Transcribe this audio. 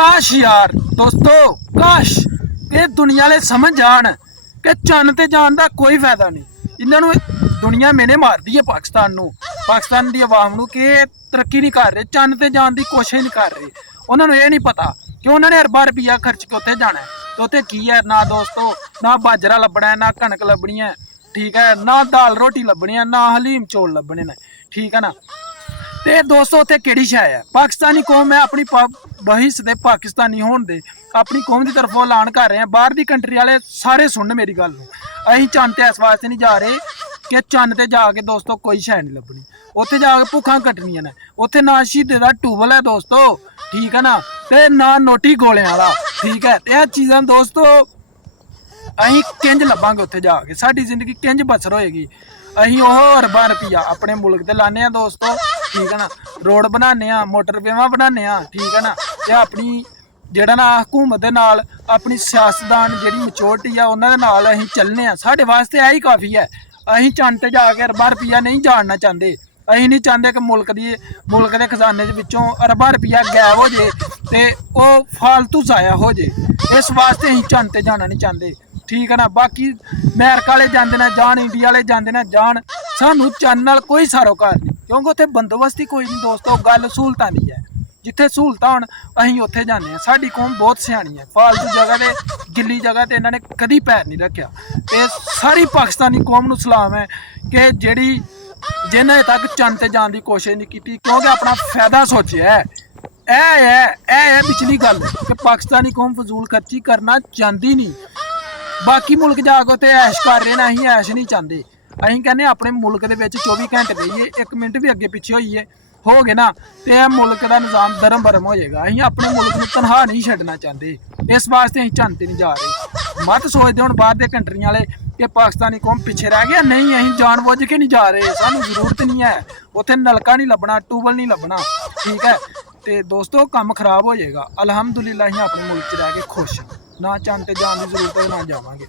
काश यार दोस्तों, काश ये दुनिया वाले समझ जान कि चंद ते जान का कोई फायदा नहीं। इन्होंने दुनिया मैंने मार दी है पाकिस्तान की आवाम को कि तरक्की नहीं कर रहे, चंद ते जान की कोशिश नहीं कर रहे। उन्होंने ये नहीं पता कि उन्होंने अरबा रुपया खर्च के उत्थे जाना है, तो उत्थे की है ना दोस्तों, ना बाजरा लभना है, ना कणक लभनी है, ठीक है, ना दाल रोटी लभनी है, ना हलीम चौल लभने ने, ठीक है ना। ते दोस्तों उत्थे केड़ी शै है, पाकिस्तानी कौम है अपनी बहिस दे पाकिस्तानी होने दे अपनी कौम की तरफों ऐलान कर रहे हैं। बाहर दी कंट्री वाले सारे सुन मेरी गल नूं, असीं चंद ते इस वास्ते नहीं जा रहे कि चंद ते जाके दोस्तों कोई शै नहीं लभनी, उत्थे जाके भुखां कट्टनियां ने। उत्थे ना शहीदे दा ट्यूबल है दोस्तों, ठीक है ना, ते ना नोटी गोले वाला, ठीक है। ते चीज़ां दोस्तों असीं किंज लभांगे उत्थे जाके, साडी जिंदगी किंज बसर होएगी। असीं ओह अरबां रुपया अपने मुल्क ते लाने दोस्तों, ठीक है ना, रोड बनाने, मोटरवेवां बनाने, ठीक है ना, ते अपनी जेड़ा ना हुकूमत दे नाल अपनी सियासतदान जेड़ी मैच्योरिटी है उन्हां दे नाल असीं चलने आ, साडे वास्ते यही काफ़ी है। असीं चंद ते जाके अरबा रुपया नहीं जानना चाहते, असीं नहीं चाहते कि मुल्क के खजाने विचों अरबा रुपया गैब हो जाए ते ओह फालतू जाया हो जाए। इस वास्ते असीं चंद ते जाना नहीं चाहते, ठीक है ना। बाकी अमेरिका वाले जाते हैं जान, इंडिया वाले जाते हैं जान, सानू चंद नाल कोई सारोकार नहीं, क्योंकि उत्थे बंदोबस्त ही कोई नहीं दोस्तों। गल सहूलतां दी है, जिथे सहूलतां होण असीं उत्थे जाने। साडी कौम बहुत सियाणी है, फालतू जगह ते गिल्ली जगह ते इन्हां ने कदी पैर नहीं रखा। ते सारी पाकिस्तानी कौम नूं सलाम है कि जिहड़ी जिन्हें तक चंद ते जाण की कोशिश नहीं की, क्योंकि अपना फायदा सोचेआ है। है पिछली गल कि पाकिस्तानी कौम फजूल खर्ची करना चाहती नहीं। बाकी मुल्क जाके उत्थे ऐश कर रहे हैं, असीं ऐश नहीं चाहते। असीं कहने अपने मुल्क दे विच 24 घंटे रहिए, एक मिनट भी अगे पिछे होइए हो गए ना तो मुल्क का निज़ाम धर्म भरम हो जाएगा। असीं अपने मुल्क में तनहा नहीं छड्डना चाहते, इस वास्ते असीं चंद ते नहीं जा रहे। मत सोचते हुण बाहर दे कंट्रियां वाले कि पाकिस्तानी कौम पिछे रह गया, नहीं असीं जानबुझ के नहीं जा रहे, सानू जरूरत नहीं है, उत्थे नलका नहीं लभना, ट्यूबल नहीं लभना, ठीक है। तो दोस्तों काम खराब हो जाएगा। अलहमदुलिल्लाह असीं अपने मुल्क च रह के खुश, ना चंद ते जाण की जरूरत है, ना जावांगे।